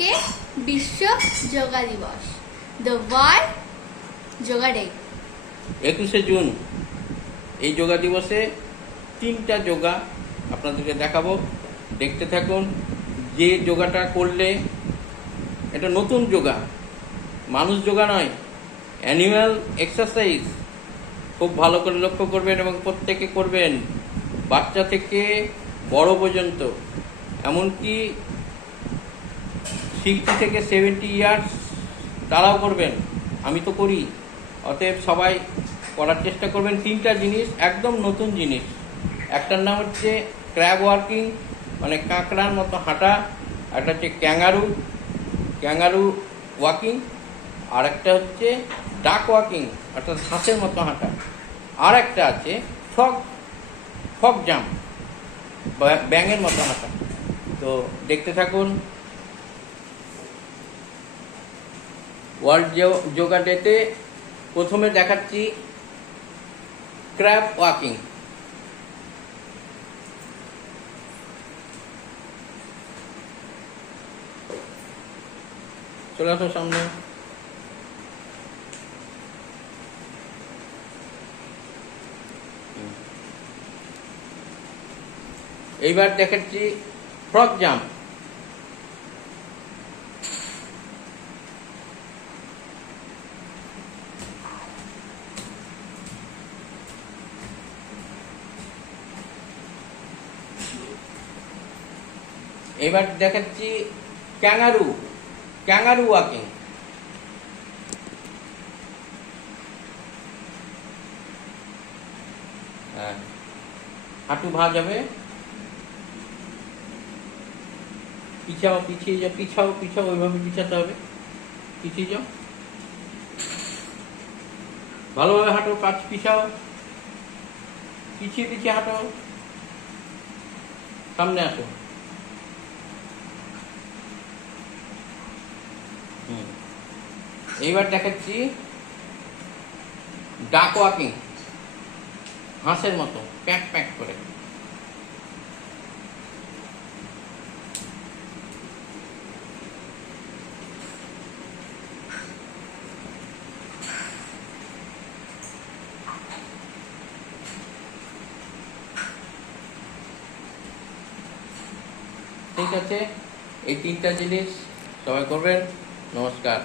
আজকে বিশ্ব যোগা দিবস। দ্য ওয়ার্ল্ড যোগা ডে একুশে জুন। এই যোগা দিবসে তিনটা যোগা আপনাদেরকে দেখাবো। দেখতে থাকুন, যে যোগাটা করলে এটা নতুন যোগা। মানুষ যোগা নয়, অ্যানিম্যাল এক্সারসাইজ খুব ভালো করে লক্ষ্য করবেন এবং প্রত্যেকে করবেন। বাচ্চা থেকে বড় পর্যন্ত। এমনকি সিক্সটি থেকে সেভেন্টি ইয়ার্স তারাও করবেন। আমি তো করি। অতএব সবাই করার চেষ্টা করবেন। তিনটা জিনিস, একদম নতুন জিনিস। একটার নাম হচ্ছে ক্র্যাব ওয়ার্কিং মানে কাঁকড়ার মতো হাঁটা। একটা হচ্ছে ক্যাঙ্গারু ক্যাঙ্গারু ওয়াকিং আর একটা হচ্ছে ডাক ওয়াকিং অর্থাৎ হাঁসের মতো হাঁটা। আর একটা আছে ফগ ফগ জাম্প ব্যাঙের মতো হাঁটা। তো দেখতে থাকুন। ওয়ার্ল্ড যোগা ডেতে প্রথমে দেখাচ্ছি ক্র্যাব ওয়াকিং। চলে আসো সামনে। এইবার দেখাচ্ছি ফ্রক জাম্প। এবার দেখাচ্ছি ক্যাঙ্গারু ক্যাঙ্গারু ওয়াকিং। হ্যাঁ হাঁটু ভাঁজ হবে। পিছাও, পিছিয়ে যাও, পিছাও পিছাও, ওইভাবে পিছাতে হবে। পিছিয়ে যাও। ভালোভাবে হাঁটো, পাঁচ পিছাও। পিছিয়ে পিছিয়ে হাঁটো। সামনে আসো। এইবার দেখাচ্ছি ডাক ওয়াকিং। হাঁসের মতো, প্যাক প্যাক করে। ঠিক আছে, এই তিনটা জিনিস সবাই করবেন। नमस्कार